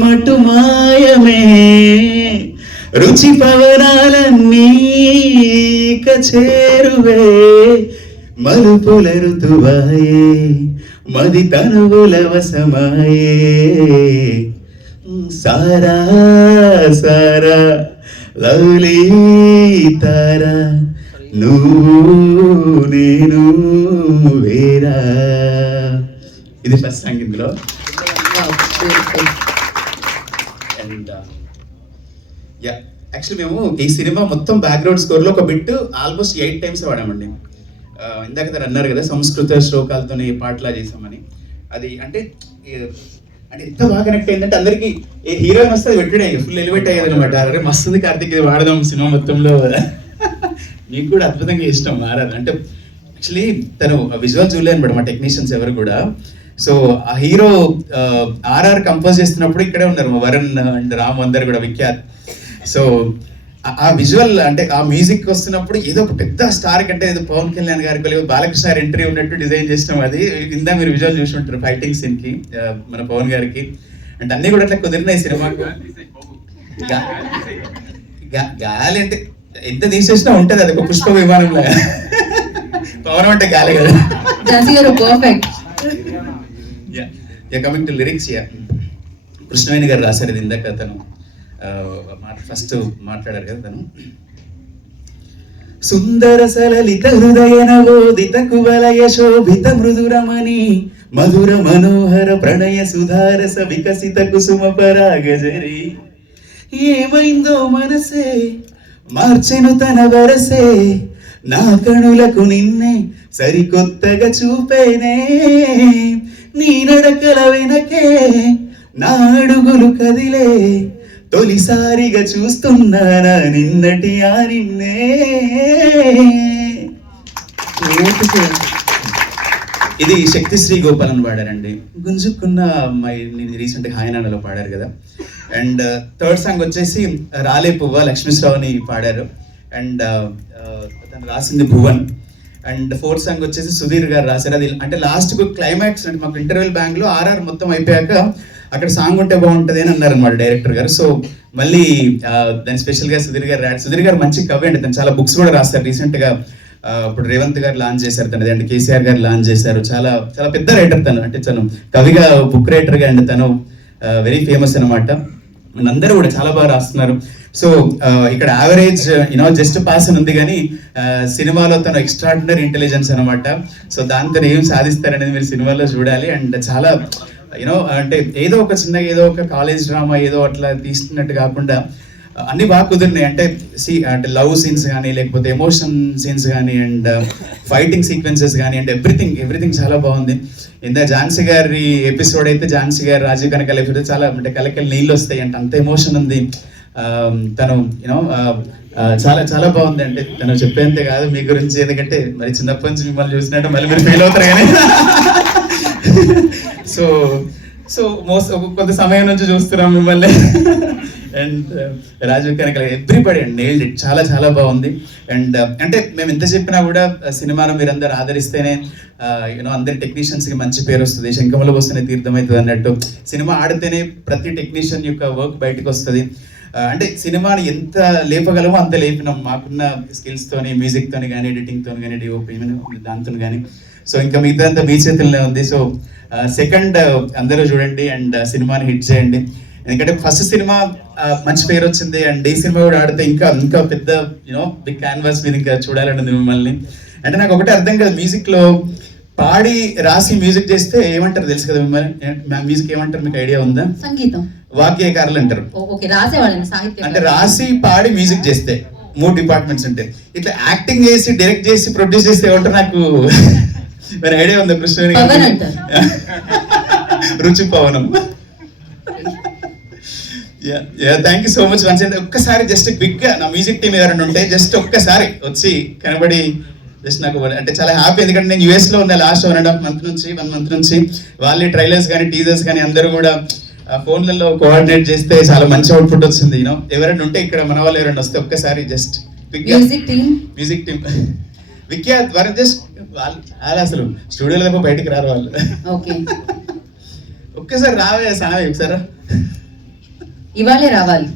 మటు మాయమే. రుచి పవనాలన్నీ కచేరువే మలుపుల ఋతువాయే మది తనువుల వసమాయే సారా సారా లవ్లీ తారా నువ్వు నేను వేరా. ఇది ఫస్ట్ సాంగ్ ఇందులో. అండ్ యా యాక్చువల్లీ మేము ఈ సినిమా మొత్తం బ్యాక్గ్రౌండ్ స్కోర్లో ఒక బిట్ ఆల్మోస్ట్ ఎయిట్ టైమ్స్ వాడామండి. Uh, ఇందాక తను అన్నారు కదా సంస్కృత శ్లోకాలతోనే పాటలా చేసామని అది అంటే అంటే ఎంత బాగా కనెక్ట్ అయిందంటే అందరికి ఏ హీరోయిన్ వస్తే అది పెట్టడే ఫుల్ ఎలివేట్ అయ్యేది అనమాట అరే మస్తుంది కార్తిక్ ఇది వాడదాం సినిమా మొత్తంలో నీకు కూడా అద్భుతంగా ఇష్టం మారారు అంటే యాక్చువల్లీ తను uh, విజువల్ చూడలే అనమాట మా టెక్నీషియన్స్ ఎవరు కూడా. సో ఆ హీరో ఆర్ఆర్ కంపోజ్ చేస్తున్నప్పుడు ఇక్కడే ఉన్నారు మా వరుణ్ అండ్ రామ్ అందరు కూడా విఖ్యాత్. సో ఆ- విజువల్ అంటే ఆ మ్యూజిక్ వస్తున్నప్పుడు ఏదో ఒక పెద్ద స్టార్ కంటే ఏదో పవన్ కళ్యాణ్ గారికి లేకపోతే బాలకృష్ణ ఎంట్రీ ఉన్నట్టు డిజైన్ చేసినాం అది. ఇందా మీరు విజువల్ చూసి ఉంటారు ఫైటింగ్ సీన్కి మన పవన్ గారికి. అంటే అన్ని కూడా అట్లా కుదిరినాయి సినిమాకు. గాలి అంటే ఎంత తీసేసినా ఉంటది అది ఒక పుష్ప విమానంలో పవన్ అంటే గాలి కదా. Perfect yeah coming to lyrics yeah Krishnaveni గారు రాశారు ఇది ఇందాక తను ఫస్ట్ మాట్లాడారు కదా తను. సుందర సలలిత హృదయ నవోదిత కువలయ శోభిత మృదురమణి మధుర మనోహర ప్రణయ సుధారస వికసిత కుసుమ పరాగజరి. ఏమైందో మనసే మార్చెను తన వరసే నా కణులకు నిన్నే సరికొత్తగా చూపేనే. నీ నడకల వెనకే నా అడుగులు కదిలే. తొలిసారిగా చూస్తున్నానా నిన్నటి ఆ నిన్నే. ఇది శక్తిశ్రీ గోపాల్ అని పాడారండి. గుంజుకున్న అమ్మాయి రీసెంట్ హాయనాడలో పాడారు కదా. అండ్ థర్డ్ సాంగ్ వచ్చేసి రాలే పువ్వ లక్ష్మీశ్రావుని పాడారు. అండ్ తను రాసింది భువన్. అండ్ ఫోర్త్ సాంగ్ వచ్చేసి సుధీర్ గారు రాశారు. అది అంటే లాస్ట్ క్లైమాక్స్ అంటే మాకు ఇంటర్వెల్ బ్యాంక్లో ఆర్ఆర్ మొత్తం అయిపోయాక అక్కడ సాంగ్ ఉంటే బాగుంటుంది అని అన్నారు అనమాట డైరెక్టర్ గారు. సో మళ్ళీ దాని స్పెషల్గా సుధీర్ గారు రాడు సుధీర్ గారు మంచి కవి అండి. తను చాలా బుక్స్ కూడా రాస్తారు. రీసెంట్గా ఇప్పుడు రేవంత్ గారు లాంచ్ చేశారు తనది అండ్ కేసీఆర్ గారు లాంచ్ చేశారు. చాలా చాలా పెద్ద రైటర్ తను. అంటే తను కవిగా బుక్ రైటర్గా అండ్ తను వెరీ ఫేమస్ అనమాట అందరూ కూడా చాలా బాగా రాస్తున్నారు. సో ఇక్కడ యావరేజ్ యూనో జస్ట్ పాస్ అని ఉంది కానీ సినిమాలో తను ఎక్స్ట్రాడినరీ ఇంటెలిజెన్స్ అనమాట సో దాంతో ఏం సాధిస్తారనేది మీరు సినిమాలో చూడాలి. అండ్ చాలా యూనో అంటే ఏదో ఒక చిన్నగా ఏదో ఒక కాలేజ్ డ్రామా ఏదో అట్లా తీస్తున్నట్టు కాకుండా అన్ని బాగా కుదిరినాయి. అంటే సీ అంటే లవ్ సీన్స్ కానీ లేకపోతే ఎమోషన్ సీన్స్ కానీ అండ్ ఫైటింగ్ సీక్వెన్సెస్ కానీ అండ్ ఎవ్రీథింగ్ ఎవ్రీథింగ్ చాలా బాగుంది. ఇందా ఝాన్సీ గారి ఎపిసోడ్ అయితే ఝాన్సీ గారు రాజీవ్ కనకాల ఎపిసోడ్ చాలా అంటే కలకల నీళ్ళు వస్తాయి. అంటే అంత ఎమోషన్ ఉంది. తను యూనో చాలా చాలా బాగుంది అంటే తను చెప్పేంతే కాదు మీ గురించి ఎందుకంటే మరి చిన్నప్పటి నుంచి మిమ్మల్ని చూసినట్టు మళ్ళీ మీరు ఫీల్ అవుతారు కానీ. సో సో మోస్ట్ కొంత సమయం నుంచి చూస్తున్నాం మిమ్మల్ని. And uh, Rajeev Kanakala everybody and nailed it చాలా చాలా బాగుంది. అండ్ uh, అంటే మేము ఎంత చెప్పినా కూడా సినిమాను మీరందరూ ఆదరిస్తేనే యూనో అందరి టెక్నీషియన్స్కి మంచి పేరు వస్తుంది. శంఖములకు వస్తేనే తీర్థమవుతుంది అన్నట్టు సినిమా ఆడితేనే ప్రతి టెక్నీషియన్ యొక్క వర్క్ బయటకు వస్తుంది. అంటే సినిమాని ఎంత లేపగలమో అంత లేపినాం. మాకున్న స్కిల్స్ తోని మ్యూజిక్ తోని కానీ ఎడిటింగ్ తోని కానీ డిఓపి దాంతో కానీ సో ఇంకా మిగతా అంతా మీ చేతుల్లో ఉంది సో సెకండ్ అందరూ చూడండి అండ్ సినిమాని హిట్ చేయండి. ఎందుకంటే ఫస్ట్ సినిమా మంచి పేరు వచ్చింది. అండ్ ఈ సినిమా కూడా ఆడితే ఇంకా ఇంకా పెద్ద యూనో బిగ్ క్యాన్వాస్ మీద ఇంకా చూడాలని ఉంది మిమ్మల్ని. అంటే నాకు ఒకటి అర్థం కాదు. మ్యూజిక్లో పాడి రాసి మ్యూజిక్ చేస్తే ఏమంటారు తెలుసు కదా మిమ్మల్ని? మ్యూజిక్ ఏమంటారు? మీకు ఐడియా ఉందా? సంగీతం. వాక్యకారులు అంటారు. అంటే రాసి పాడి మ్యూజిక్ చేస్తే మూడు డిపార్ట్మెంట్స్ ఉంటాయి. ఇట్లా యాక్టింగ్ చేసి డైరెక్ట్ చేసి ప్రొడ్యూస్ చేస్తే ఏమంటారు నాకు? మరి ఐడియా ఉందా కృష్ణ. రుచి పవనం. Thank you so much once ఒక్కసారి జస్ట్ క్విక్గా నా మ్యూజిక్ టీం ఎవరైనా ఉంటే జస్ట్ ఒక్కసారి వచ్చి కనబడి జస్ట్ నాకు అంటే చాలా హ్యాపీ ఎందుకంటే నేను యుఎస్లో ఉన్న last one and half month నుంచి వన్ మంత్ నుంచి వాళ్ళే ట్రైలర్స్ కానీ టీజర్స్ కానీ అందరూ కూడా ఫోన్లలో కోఆర్డినేట్ చేస్తే చాలా మంచి అవుట్పుట్ వచ్చింది యూనో ఎవరైనా ఉంటే ఇక్కడ మన వాళ్ళు ఎవరైనా వస్తే ఒక్కసారి just music team music team Vikhyat వారు జస్ట్ వాళ్ళు వాళ్ళు అసలు స్టూడియోలో తప్ప బయటికి రారు వాళ్ళు. ఓకే. ఒక్కసారి రావే సావి ఒకసారి ఇవాళే రావాలి.